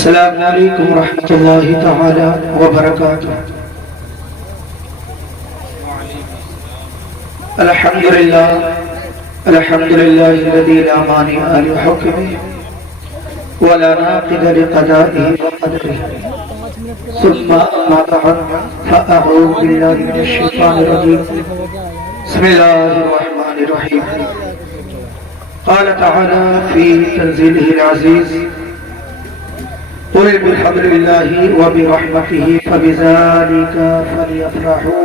السلام علیکم ورحمۃ اللہ تعالی وبرکاتہ۔ الحمدللہ الذی لا مانع لحکمہ ولا ناقض لقضائہ وقدرہ، ثم اما بعد فاعوذ باللہ من الشیطان الرجیم، بسم اللہ الرحمن الرحیم۔ قال تعالی فی تنزیلہ العزیز، قل بفضل اللہ وبرحمتہ فبذلک فلیفرحوا۔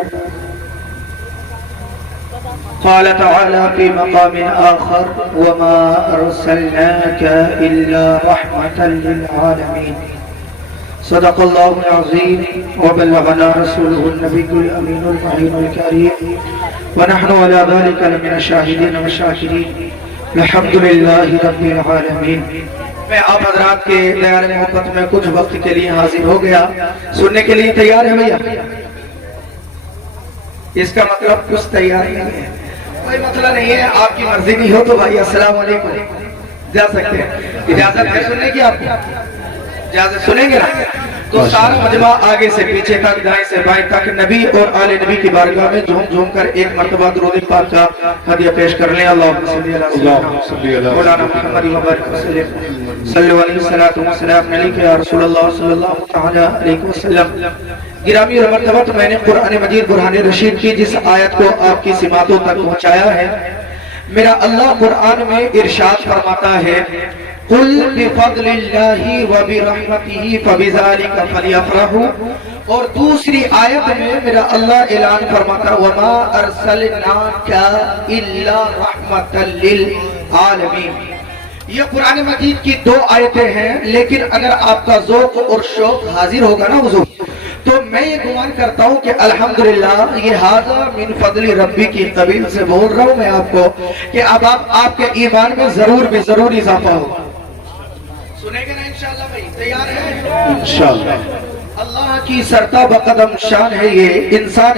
قال تعالى في مقام آخر وما أرسلناك إلا رحمة للعالمين۔ صدق الله العظيم وبلغنا رسوله النبي الأمين المعين الكريم، ونحن على ذلك لمن الشاهدين والشاكرين، الحمد لله رب العالمين۔ میں آپ حضرات کے دیار محبت میں کچھ وقت کے لیے حاضر ہو گیا، سننے کے لیے تیار ہے بھیا؟ اس کا مطلب کچھ تیار نہیں ہے، کوئی مسئلہ نہیں ہے، آپ کی مرضی نہیں ہو تو بھائی السلام علیکم جا سکتے ہیں۔ اجازت ہے سننے کی؟ آپ کی اجازت سنیں گے نا؟ تو سارا مجمع آگے سے پیچھے تک، دائیں سے بائیں تک نبی اور آل نبی کی بارگاہ میں جھوم جھوم کر ایک مرتبہ درود پاک کا ہدیہ پیش کر لیں۔ اللہم صلی اللہ علیہ مولانا محمد وبارک وسلم، صلی اللہ علیہ وسلم علیکہ یا رسول اللہ صلی اللہ علیہ وسلم۔ گرامی اور مرتبہ میں نے قرآن مجید برہان رشید کی جس آیت کو آپ کی سماعتوں تک پہنچایا ہے، میرا اللہ قرآن میں ارشاد فرماتا ہے قُلْ بِفَضْلِ اللَّهِ وَبِرَحْمَتِهِ فَبِذَلِكَ فَلْيَفْرَحُوا، اور دوسری آیت میں میرا اللہ اعلان فرماتا وَمَا أَرْسَلْنَاكَ إِلَّا رَحْمَةً لِلْعَالَمِينَ۔ یہ قرآن مجید کی دو آیتیں ہیں، لیکن اگر آپ کا ذوق اور شوق حاضر ہوگا نا حضور، تو میں یہ گمان کرتا ہوں کہ الحمدللہ یہ ھذا من فضل ربی کی قبیل سے بول رہا ہوں میں آپ کو کہ اب آپ کے ایمان میں ضرور اضافہ ہوگا۔ سنیں گے نا انشاءاللہ بھائی؟ تیار ہیں انشاءاللہ؟ اللہ کی سرتا بقدم شان ہے یہ، انسان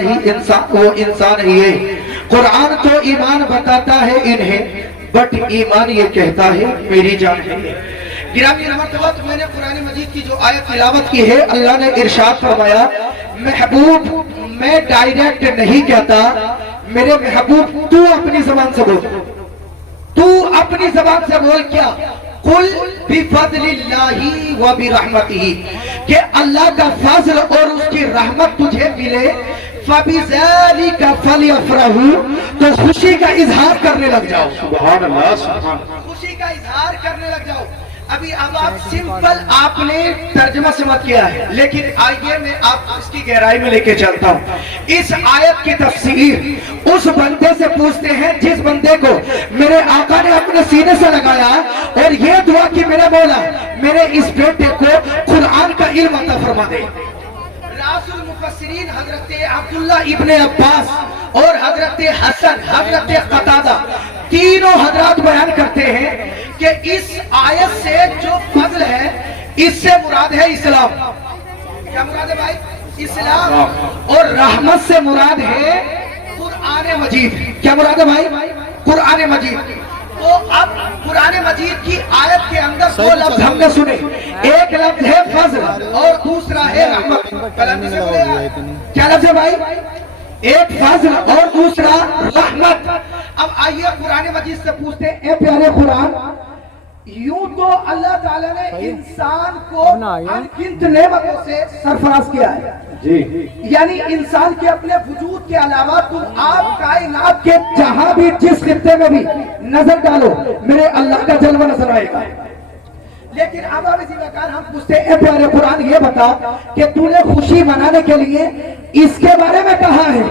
ہی ہے۔ قرآن تو ایمان بتاتا ہے انہیں، بٹ ایمان یہ کہتا ہے میری جان ہے۔ گرامی مرتبہ میں نے قرآن مجید کی جو آیت تلاوت کی ہے، اللہ نے ارشاد فرمایا محبوب میں ڈائریکٹ نہیں کہتا، میرے محبوب تو اپنی زبان سے بول، تو اپنی زبان سے بول کیا؟ قُلْ بِفَضْلِ اللَّهِ وَبِرَحْمَتِهِ، کہ اللہ کا فضل اور اس کی رحمت تجھے ملے، فَبِذَلِكَ فَلْيَفْرَحُوا، تو خوشی کا اظہار کرنے لگ جاؤ۔ سبحان اللہ، خوشی کا اظہار کرنے لگ جاؤ۔ ابھی اب آپ سمپل آپ نے ترجمہ سمجھ کیا ہے، لیکن آئیے میں آپ اس کی گہرائی میں لے کے چلتا ہوں۔ اس آیت کی تفسیر اس بندے سے پوچھتے ہیں جس بندے کو میرے آقا نے اپنے سینے سے لگایا اور یہ دعا کہ میرے مولا میرے اس بیٹے کو قرآن کا علم عطا فرما دے۔ راس المفسرین حضرت عبداللہ ابن عباس اور حضرت حسن، حضرت قتادہ، تینوں حضرات بیان کرتے ہیں کہ اس آیت سے جو فضل ہے اس سے مراد ہے اسلام۔ کیا مراد ہے بھائی؟ اسلام۔ اور رحمت سے مراد ہے قرآن مجید۔ کیا مراد ہے بھائی؟ قرآن مجید۔ تو اب قرآن مجید کی آیت کے اندر دو لفظ ہم نے سنے، ایک لفظ ہے فضل اور دوسرا ہے رحمت۔ کیا لفظ ہے بھائی؟ ایک فضل اور دوسرا رحمت۔ اب آئیے قرآن مجید سے پوچھتے ہیں اے پیارے قرآن، یوں تو اللہ تعالیٰ نے انسان کو انگنت نعمتوں سے سرفراز کیا ہے، یعنی انسان کے اپنے وجود کے علاوہ تم آپ کائنات کے جہاں بھی جس خطے میں بھی نظر ڈالو میرے اللہ کا جلوہ نظر آئے گا۔ لیکن اب اسی وقار ہم پوچھتے ہیں اے پیارے قرآن یہ بتا کہ تو نے خوشی منانے کے لیے اس کے بارے میں کہا ہے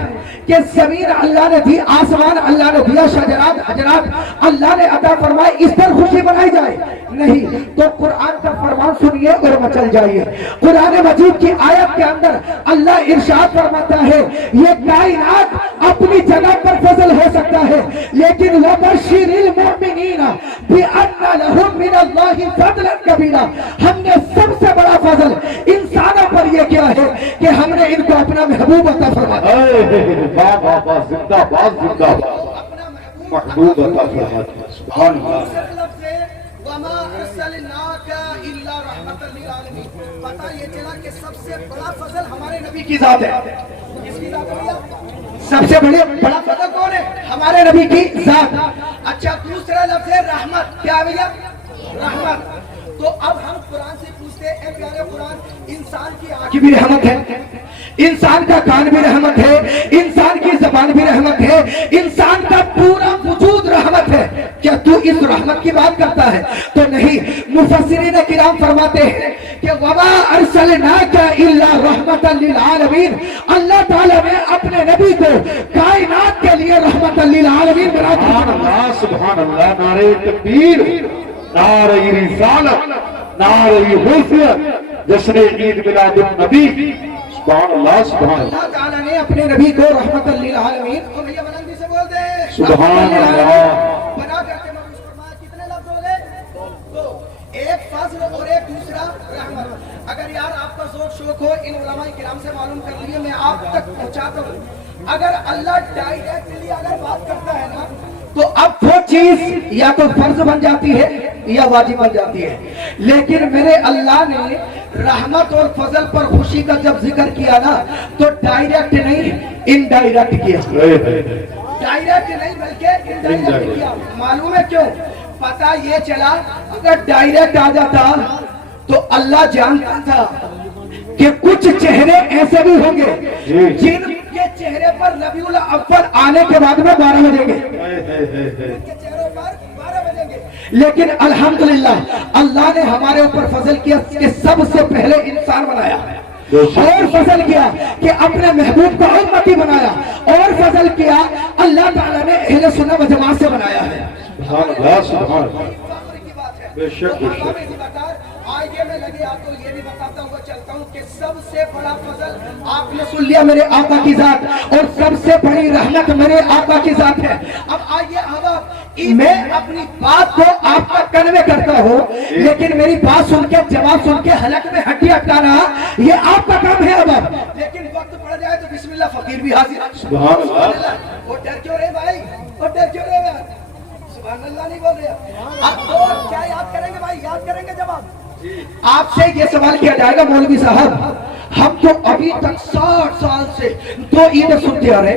کہ زمین اللہ نے دی، آسمان اللہ نے دیا، شجرات حجرات اللہ نے عطا فرمائے، اس پر خوشی منائی جائے؟ نہیں۔ تو قرآن کا فرمان سنیے اور مچل جائیے۔ قرآن مجید کی آیت کے اندر اللہ ارشاد فرماتا ہے یہ کائنات اپنی جگہ پر فضل ہو سکتا ہے، لیکن وَبَشِّرِ الْمُؤْمِنِينَ بِأَنَّ لَهُم مِّنَ اللَّهِ فَضْلًا كَبِيرًا، ہم نے سب سے بڑا فضل انسانوں پر یہ کیا ہے کہ ہم نے ان کو اپنا محبوب عطا فرمایا۔ زندہ باد زندہ باد، محبوب عطا فرمایا۔ سبحان اللہ۔ रहमत लिलआलमीन। पता ये चला कि सबसे बड़ा फजल हमारे नबी की जात है। किसकी जात है भैया? सबसे बड़ा फजल कौन है? हमारे नबी की जात। अच्छा, दूसरा लफ्ज है रहमत। क्या है भैया? रहमत। तो अब हम कुरान से पूछते हैं, प्यारे कुरान, इंसान की आंख भी रहमत है, इंसान का कान भी रहमत है, इंसान की ज़बान भी रहमत है, इंसान का पूरा वजूद रहमत है। क्या तू इस रहमत की बात करता है? तो नहीं। मुफस्सिरीन किराम फरमाते हैं कि वमा अरसलनाका इल्ला रहमतल लिल आलमीन। अल्लाह ताला ने अपने नबी को कायनात के लिए रहमतल लिल आलमीन बना दिया। सुभान अल्लाह, नारे तकबीर, नारे रिसालत, नारे हुस्सियत, जश्न ईद मिलादुन नबी। सुभान अल्लाह, सुभान अल्लाह ताला ने अपने नबी को रहमतल लिल आलमीन, और भैया बुलंदी से बोल दे सुभान अल्लाह, बना करके मौजूद फरमाया। कितने लफ्ज हो गए? दो, एक फज़ल और एक दूसरा रहमत। अगर यार आपका ज़ौक़ शौक हो, इन उलमाए किराम से मालूम कर लिए, मैं आप तक पहुंचाता हूँ। अगर अल्लाह डायरेक्टली अगर बात करता है ना, तो अब वो चीज या तो फर्ज बन जाती है या वाजिब बन जाती है। लेकिन मेरे अल्लाह ने रहमत और फजल पर खुशी का जब जिक्र किया ना, तो डायरेक्ट नहीं, इनडायरेक्ट किया। डायरेक्ट नहीं बल्कि इनडायरेक्ट किया। मालूम है क्यों? पता ये चला, अगर डायरेक्ट आ जाता तो अल्लाह जानता था कि कुछ चेहरे ऐसे भी होंगे जिनके चेहरे पर रबीउल अव्वल आने के बाद में 12 बजेंगे, उनके चेहरों पर 12 बजेंगे। लेकिन अल्हम्दुलिल्लाह अल्लाह ने हमारे ऊपर फजल किया कि सबसे पहले इंसान बनाया, और फजल किया कि अपने महबूब का उम्मती बनाया, और फजल किया अल्लाह ताला ने अहले सुन्नत व जमात से बनाया है। सुभान अल्लाह, सुभान अल्लाह, बेशक बेशक। आगे में लगे आपको ये भी बताता हुआ चलता हूँ कि सबसे बड़ा फजल आपने सुन लिया मेरे आका की जात, और सबसे बड़ी रहमत मेरे आका की जात है। अब आइए अब मैं अपनी बात को आपका कन्वे करता हूँ, लेकिन मेरी बात सुन के जवाब सुन के हलक में हड्डी अटकाना ये आपका काम है। अब लेकिन वक्त पड़ जाए तो बिस्मिल्लाह, फकीर भी हाजिर। सुभान अल्लाह। वो डर क्यों रहे भाई? वो डर क्यों रहे भाई? सुभान अल्लाह नहीं बोल रहे। अब तो क्या याद करेंगे भाई? याद करेंगे जवाब। आपसे ये सवाल किया जाएगा, मौलवी साहब हम तो अभी तक 60 साल से 2 ईद सुनते आ रहे,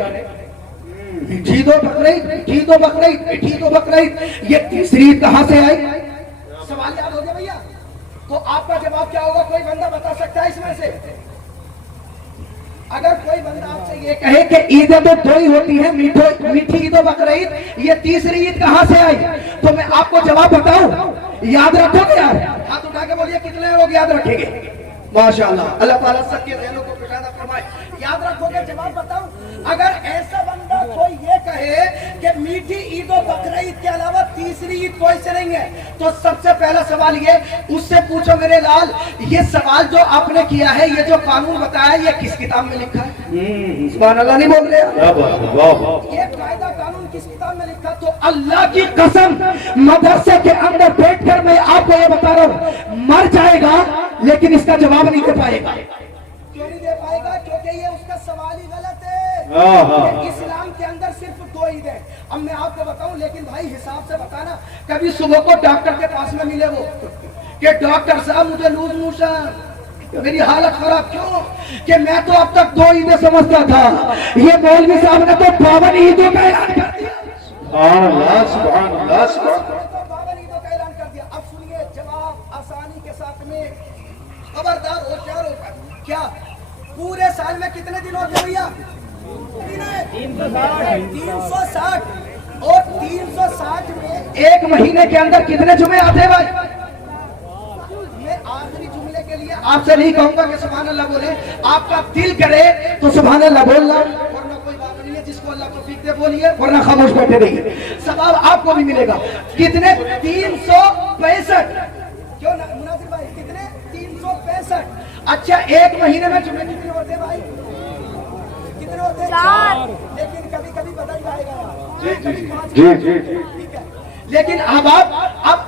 ईद और बकरीद, ईद और बकरीद, ईद और बकरीद, ये तीसरी ईद कहां से आई? सवाल याद हो गया भैया? तो आपका जवाब क्या होगा? कोई बंदा बता सकता है इसमें से? अगर कोई बंदा आपसे ये कहे कि ईदें तो 2 ही होती हैं, मीठी ईद और बकरीद, ये तीसरी ईद कहां से आई, तो मैं आपको जवाब बताऊं? याद रखोगे यार? हाथ उठा के बोलिए कितने लोग याद रखेंगे? माशाअल्लाह, अल्लाह ताला सबके ज़हनों को कुशादा फरमाए। याद रखोगे? जवाब बताओ। अगर ऐसा बंदा कोई ये कहे कि मीठी ईद और बकरीद के अलावा तीसरी ईद कोई से नहीं है, तो सबसे पहला सवाल ये, उससे पूछो मेरे लाल, ये सवाल जो आपने किया है, ये जो कानून बताया, ये किस किताब में लिखा है? सुभान अल्लाह नहीं बोल रहे? ये कायदा कानून किस किताब में लिखा? तो अल्लाह की कसम, मदरसे के अंदर बैठकर मैं आपको ये बता रहा हूँ, मर जाएगा लेकिन इसका जवाब नहीं दे पाएगा। क्यों नहीं दे पाएगा? क्योंकि ये उसका सवाल ही गलत है। इस्लाम के अंदर सिर्फ 2 ईद है। अब मैं आपको बताऊं, लेकिन भाई हिसाब से बताना। कभी सुबह को डॉक्टर के पास में मिले वो कि डॉक्टर साहब मुझे लूज मोशन, मेरी हालत खराब, क्यों? कि मैं तो अब तक 2 ईदें समझता था, ये मौलवी साहब ने तो 52 ईदों का ऐलान कर दिया। सुभान अल्लाह, सुभान अल्लाह, सुभान अल्लाह। 52 ईदों का ऐलान कर दिया। अब सुनिए जवाब आसानी के साथ में, खबरदार होशियार होकर। क्या पूरे साल में कितने दिन होते भैया? 360। और 360 में एक महीने के अंदर कितने जुमे आते हैं भाई? मैं आखिरी जुमले के लिए आपसे नहीं कहूंगा कि सुभान अल्लाह बोले, आपका दिल करे तो सुभान अल्लाह बोलना, वरना कोई बात नहीं है, जिसको अल्लाह तौफीक दे बोलिए, वरना खामोश बैठे रहिए, सवाब आपको भी मिलेगा। कितने? 365। क्यों मुनासिर भाई? कितने? 365। अच्छा, एक महीने में जुमे कितने होते हैं भाई? कितने होते हैं? 4। लेकिन कभी कभी बदल जाएगा। जी। ठीक है, लेकिन अब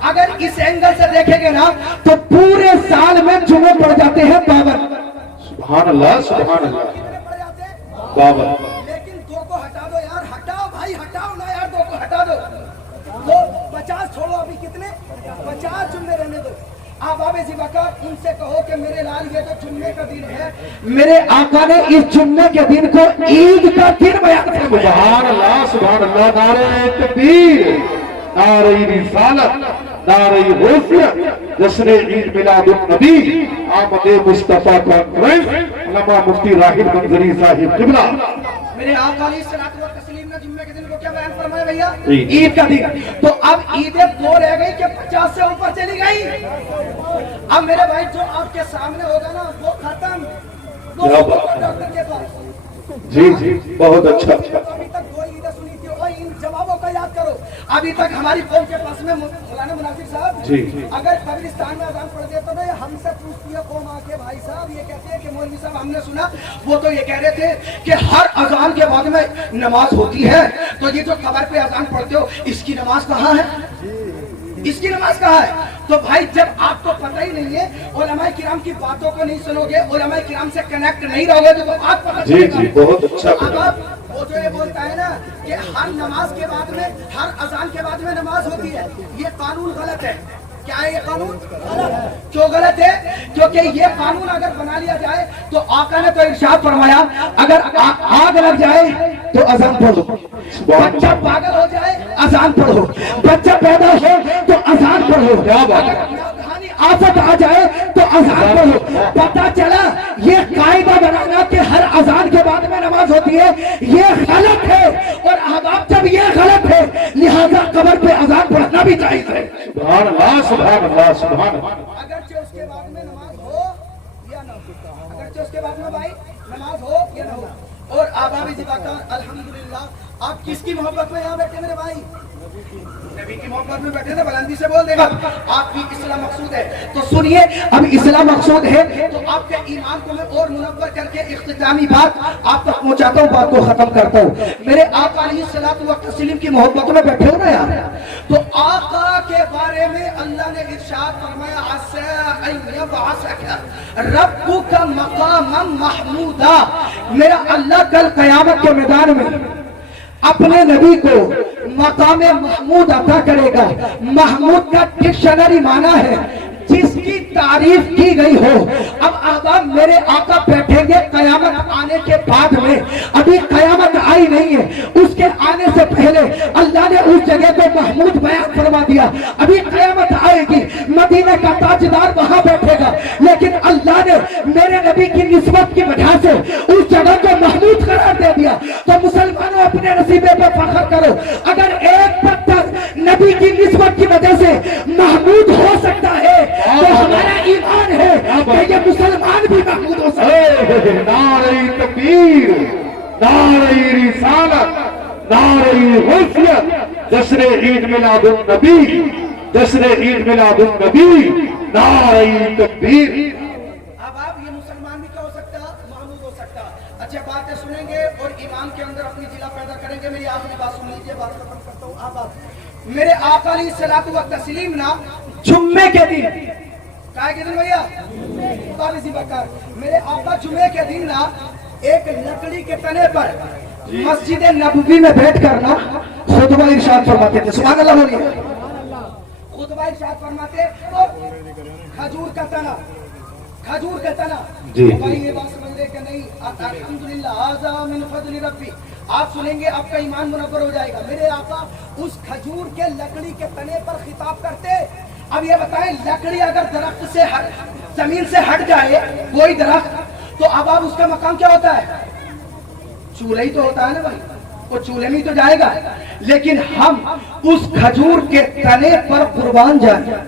अगर इस एंगल से देखेंगे ना, तो पूरे साल में जुमे पड़ जाते हैं 52। सुभान अल्लाह, सुभान अल्लाह। कितने पड़ जाते हैं? 52। लेकिन 2 को हटा दो यार, हटाओ भाई, हटाओ ना यार, 2 को हटा दो। तो 50 छोड़ो, अभी कितने? 50 जुम्मे रहने दो। आबाब ज़िबकर, उनसे कहो कि मेरे लाल ये तो जुम्मे का दिन है, मेरे आका ने इस जुम्मे के दिन को ईद का दिन बयान फरमाया। सुभान अल्लाह, सुभान अल्लाह। नारे तकबीर, नारे रिसालत, नारे गौसियत, जश्न ईद मिलादुन नबी, आमद मुस्तफा कॉन्फ्रेंस, उलमा मुफ्ती राहिल मंजरी साहिब किबला। मेरे आका अलैहिस्सलातु व तस्लीम ने जुम्मे के दिन को क्या बयान फरमाया भैया? ईद। ईद का दिन। तो अब ईदें 2 रह गई कि 50 से ऊपर चली गई। अब मेरे भाई जो आपके सामने होगा ना वो खत्म। क्या बात है। डॉक्टर के पास जी जी, बहुत अच्छा अच्छा। अभी तक 2 ईदें सुनी थी और इन जवाबों का याद करो। अभी तक हमारी कौम के पास में मौलाना मुनासिर साहब जी। अगर कब्रिस्तान में अजान पढ़ देते तो हमसे पूछती है कौम आके भाई साहब ये कहते हैं कि मौलवी साहब हमने सुना वो तो ये कह रहे थे कि हर अजान के बाद में नमाज होती है, तो ये जो कब्र पे अजान पढ़ते हो इसकी नमाज कहाँ है? इसकी नमाज कहाँ है? तो भाई जब आपको पता ही नहीं है, उलमाए किराम की बातों को नहीं सुनोगे, उलमाए किराम से कनेक्ट नहीं रहोगे तो आप पता जी चलेगा। जी, बहुत अच्छा। अब आप वो जो ये बोलता है ना कि हर नमाज के बाद में, हर अजान के बाद में नमाज होती है, ये कानून गलत है। क्या है ये कानून? गलत। क्यों गलत है? क्योंकि ये कानून अगर बना लिया जाए तो आका ने तो इरशाद फरमाया अगर आग लग जाए तो अजान पढ़ो, बच्चा पागल हो जाए अजान पढ़ो, बच्चा पैदा हो तो अजान पढ़ो, क्या बात है। आफत आ जाए तो अजान पढ़ो। पता चला ये कायदा बनाना कि हर अजान के बाद में नमाज होती है, ये गलत है। और अहबाब जब ये गलत है लिहाजा कब्र पे अजान पढ़ना भी चाहिए। सुभान अल्लाह, सुभान अल्लाह, सुभान अल्लाह। अगरचे उसके बाद में नमाज हो या ना हो, अगरचे उसके बाद में भाई नमाज हो या ना हो। और आबाब ज़िबकर अल्हम्दुलिल्लाह, आप किसकी मोहब्बत में यहाँ बैठे मेरे भाई? नबी की मोहब्बत में बैठे थे। बुलंदी से बोल देगा आपकी इस्लाम मकसूद है। तो सुनिए, अब इस्लाम मकसूद है तो आपके ईमान को मैं और मुनव्वर करके इख्तितामी बात आप तक पहुंचाता हूँ, बात को खत्म करता हूँ। मेरे आका अलैहिस्सलातु व तस्लीम की मोहब्बत में बैठे हो ना यार, तो आका के बारे में अल्लाह ने इरशाद फरमाया असा अन यबअसका रब्बुका मकामम महमूदा। मेरा अल्लाह कल क़यामत के मैदान में अपने नबी को मकाम महमूद अता करेगा। महमूद का डिक्शनरी माना है जिसकी तारीफ की गई हो। अब अहबाब मेरे आका बैठेंगे कयामत आने के बाद में, अभी कयामत आई नहीं है, उसके आने से पहले अल्लाह ने उस जगह को महमूद बयान फरमा दिया। अभी कयामत आएगी, मदीना का ताजदार वहां बैठेगा, लेकिन अल्लाह ने मेरे नबी की निस्बत की वजह से उस जगह को महमूद करार दे दिया। तो मुसलमानों अपने नसीबे पर फख्र करो, अगर एक पत्थर नबी की निस्बत की वजह से महमूद हो सकता है तो हमारा ईमान है कि ये मुसलमान भी महमूद हो सकते हैं। नारे तकबीर, नारे रिसालत, नारे गौसियत, जश्न ईद मिलादुन नबी, जश्न ईद मिलादुन नबी, नारे तकबीर। अब आप ये मुसलमान भी क्या हो सकता है? महमूद हो सकता। अच्छे बातें सुनेंगे और ईमान के अंदर अपनी जिला पैदा करेंगे। मेरी आखिरी बात सुन लीजिए, बात खत्म करता हूँ। अब मेरे आका अलैहिस्सलातु व तस्लीम ना जुम्मे के दिन, क्या के दिन भैया? ज़िबकर, मेरे आका जुम्मे के दिन ना एक लकड़ी के तने पर मस्जिद नबवी में बैठ कर ना खुतबा इरशाद फरमाते थे। सुभान अल्लाह बोलिए। खुतबा इरशाद फरमाते तो खजूर का तना, खजूर का तना। जी, तो भाई ये बात समझ रहे कि नहीं? अल्हम्दुलिल्लाह हाज़ा मिन फज़्ल रब्बी। आप सुनेंगे आपका ईमान मुनव्वर हो जाएगा। मेरे आका उस खजूर के लकड़ी के तने पर खिताब करते। अब ये बताएं, लकड़ी अगर दरख्त से जमीन से हट जाए कोई दरख्त, तो अब उसका मकाम क्या होता है? चूल्हा ही तो होता है ना भाई, वो चूल्हे में तो जाएगा। लेकिन हम उस खजूर के तने पर कुर्बान जाए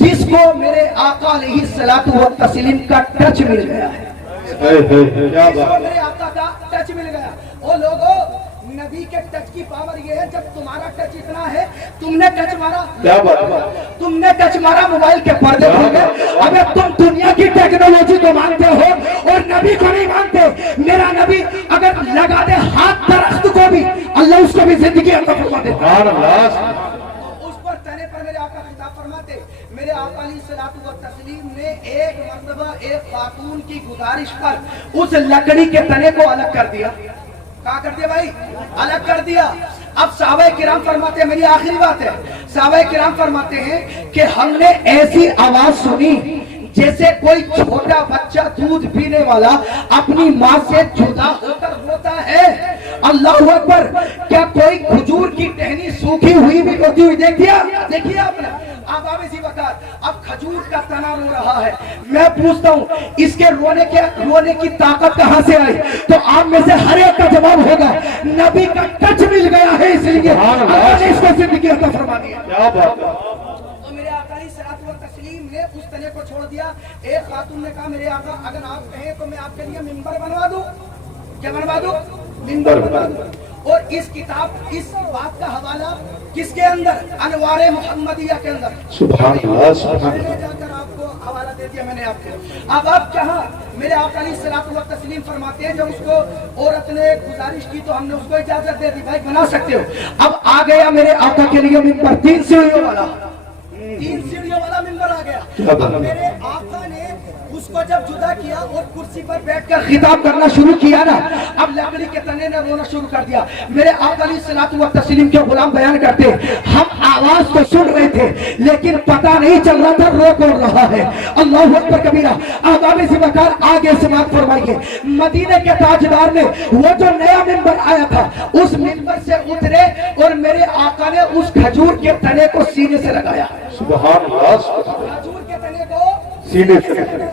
जिसको मेरे आका अलैहिस्सलातु व तस्लीम का टच मिल गया है, जिसको मेरे आका का टच मिल गया। ओ लोगों, नबी के टच की पावर ये है, जब तुम्हारा टच इतना है, तुमने टच मारा, क्या बात है, तुमने टच मारा मोबाइल के पर्दे खोल गए। अबे तुम दुनिया की टेक्नोलॉजी को मानते हो और नबी को नहीं मानते। मेरा नबी अगर लगा दे हाथ दरख्त को भी, अल्लाह उसको भी जिंदगी अता फरमा दे। उस पर तने पर मेरे आका खिताब फरमाते। मेरे आका अलैहिस्सलातु व तस्लीम ने एक मर्तबा एक खातून की गुजारिश पर उस लकड़ी के तने को अलग कर दिया। क्या कर दिया भाई? अलग कर दिया। अब सहाबा किराम फरमाते, मेरी आखिरी बात है, صحابہ کرام فرماتے ہیں کہ ہم نے ایسی آواز سنی جیسے کوئی چھوٹا بچہ دودھ پینے والا اپنی ماں سے جدا ہو کر روتا ہے. اللہ اکبر. کیا کوئی کھجور کی ٹہنی سوکھی ہوئی بھی ہوتی ہوئی دیکھیے آپ نے؟ اب اب کھجور کا تنا رو رہا ہے. میں پوچھتا ہوں اس کے رونے کی طاقت کہاں سے آئی؟ تو آپ میں سے ہر ایک کا جواب ہوگا نبی کا ٹچ مل گیا ہے، اس لیے اللہ نے اس کو زندگی عطا فرما دی. کیا بات ہے. تو میرے آقا علیہ الصلوۃ والتسلیم نے اس تنے کو چھوڑ دیا. ایک خاتون نے کہا میرے آقا اگر آپ کہیں تو میں آپ کے لیے منبر بنوا دوں. کیا بنوا دوں؟ منبر بنوا دوں. اور اس کتاب اس بات کا حوالہ کس کے اندر؟ انوار محمدیہ کے اندر. سبحان اللہ سبحان اللہ. جا کر آپ کو حوالہ دے دیا میں نے آپ کو. اب آپ کہاں میرے آقا علیہ الصلوۃ والتسلیم فرماتے ہیں جب اس کو عورت نے گزارش کی تو ہم نے اس کو اجازت دے دی بھائی بنا سکتے ہو. اب آ گیا میرے آقا کے لیے منبر 3 سیڑھیوں والا. 3 سیڑھیوں والا منبر آ گیا. میرے آقا نے اس کو جب جدا کیا اور کرسی پر بیٹھ کر خطاب کرنا شروع کیا نا، اب لکڑی کے تنے نے رونا شروع کر دیا. میرے آقا علیہ الصلوۃ والتسلیم کے غلام بیان کرتے ہم آواز تو سن رہے تھے لیکن پتہ نہیں چل رہا تھا رو کون رہا ہے. اللہ اکبر کبیرہ. آداب سے بکار آگے سماعت فرمائیے. مدینے کے تاجدار نے وہ جو نیا منبر آیا تھا اس منبر سے اترے اور میرے آقا نے اس کھجور کے تنے کو سینے سے لگایا. سبحان اللہ سبحان اللہ. کھجور کے تنے کو سینے سے لگایا.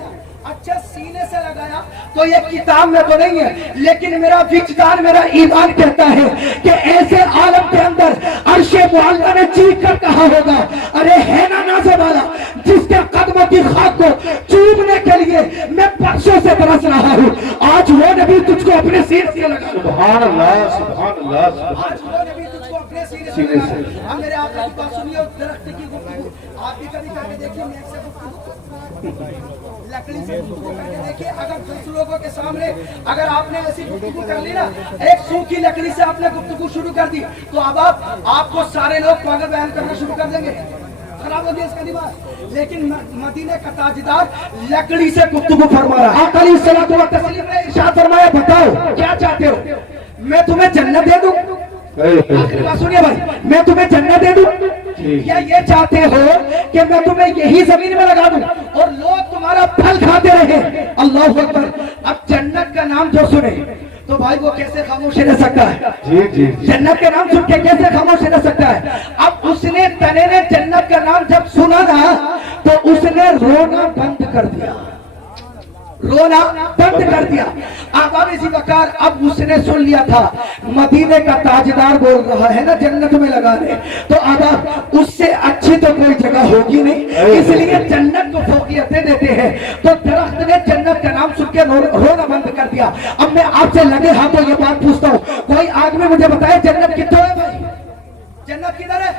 اچھا سینے سے لگایا تو یہ کتاب میں تو نہیں ہے لیکن میرا وجدان میرا ایمان کہتا ہے کہ ایسے عالم کے اندر عرش معلا نے چیخ کر کہا ہوگا ارے ہے نا نازے والا جس کے قدموں کی خاک کو چومنے کے لیے میں پرسوں سے ترس رہا ہوں، آج وہ نبی تجھ کو اپنے سینے سے لگا. سبحان اللہ سبحان اللہ. آج وہ نبی تجھ کو اپنے سینے سے لگا. ہم میرے آقا کی بات سنیے اور درخت کی گفتگو آپ بھی کبھی کر کے دیکھیے. میرے سے گفتگو لکڑی سے گفتگو کر کے دیکھیے. اگر 10 لوگوں کے سامنے اگر آپ نے ایسی گفتگو کر لی نا، ایک سوکھی لکڑی سے آپ نے گفتگو شروع کر دی تو اب آپ کو سارے لوگ پاگل بیان کرنا شروع کر دیں گے، خراب ہو گیا اس کا دماغ. لیکن مدینے کا تاجدار لکڑی سے گفتگو فرما رہا ہے. آقا علیہ الصلوۃ والتسلیم نے ارشاد فرمایا بتاؤ کیا چاہتے ہو؟ میں تمہیں جنت دے دوں. آخری بات سنیے بھائی، میں تمہیں جنت دے دوں یا یہ چاہتے ہو کہ میں تمہیں یہی زمین میں لگا دوں اور لوگ تمہارا پھل کھاتے رہے؟ اللہ اکبر. اب جنت کا نام جو سنے تو بھائی وہ کیسے خاموش رہ سکتا ہے؟ جی جی. جنت کے نام سن کے کیسے خاموش رہ سکتا ہے؟ اب اس نے تنے نے جنت کا نام جب سنا نا تو اس نے رونا بند کر دیا. رونا بند کر دیا. آباب ذی وقار اب اس نے سن لیا تھا مدینے کا تاجدار بول رہا ہے نا جنت میں لگانے، تو آباب اس سے اچھی تو کوئی جگہ ہوگی نہیں، اس لیے جنت کو فوقیتیں دیتے ہیں. تو درخت نے جنت کا نام سن کے رونا بند کر دیا. اب میں آپ سے لگے ہاتھوں یہ بات پوچھتا ہوں، کوئی آدمی مجھے بتائے جنت کتنے ہے بھائی؟ جنت کدھر ہے؟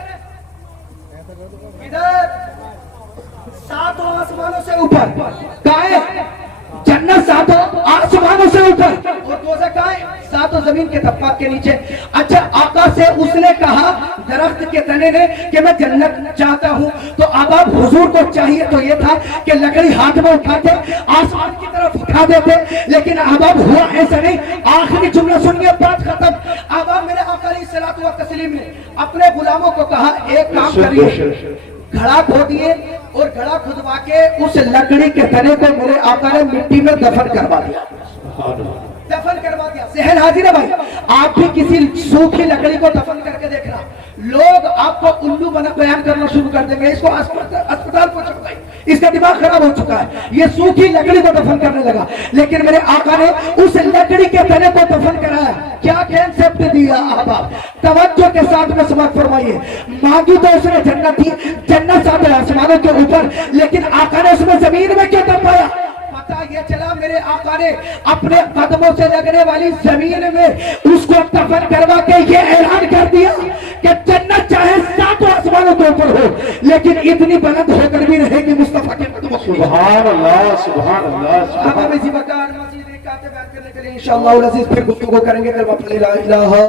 ادھر 7 آسمانوں سے اوپر. کہاں ہے جنت؟ 7 آسمانوں سے اوپر. اور دوزخ کہاں ہے؟ 7 زمین کے طبقات کے نیچے. اچھا آقا سے اس نے کہا درخت کے تنے نے کہ میں جنت چاہتا ہوں، تو اب حضور کو چاہیے تو یہ تھا کہ لکڑی ہاتھ میں اٹھاتے آسمان کی طرف اٹھا دیتے، لیکن اب ہوا ایسا نہیں. آخری جملہ سنیے بات ختم. اب میرے آقا علیہ الصلوۃ والتسلیم نے اپنے غلاموں کو کہا ایک کام کریے، گھڑا کھودیے اور گھڑا کھدوا کے اس لکڑی کے تنے کو میرے آقا نے مٹی میں دفن کروا دیا. دفن کروا دیا. ذہن حاضر ہے بھائی؟ آپ بھی کسی سوکھی لکڑی کو دفن کر کے دیکھنا، لوگ آپ کو الو بنا بیان کرنا شروع کر دیں گے. اس کو اسپتال کو چھوڑ دیں، اس کا دماغ خراب ہو چکا ہے. یہ سوکھی لکڑی کو دفن کرنے لگا، لیکن میرے آقا نے اس لکڑی کے تنے کو دفن کرایا. کیا کنسپٹ دیا احباب؟ توجہ کے ساتھ میں سماعت فرمائیے. مانگی تو اس نے جنت تھی، جنت 7 آسمانوں کے اوپر، لیکن آقا نے اس میں زمین میں کیوں دبایا؟ پتہ یہ چلا میرے آقا نے اپنے قدموں سے لگنے والی زمین میں اس کو دفن کروا کے یہ اعلان کر دیا کہ جنت چاہے 7 آسمانوں کے اوپر ہو لیکن اتنی بلند ہو کر بھی رہے گی مصطفیٰ کے قدموں. سبحان اللہ سبحان اللہ. اب ہم اسی وقت مزید ایک بات بیان کرنے کے لیے انشاءاللہ العزیز پھر گفتگو کریں گے. کلمہ لا الہ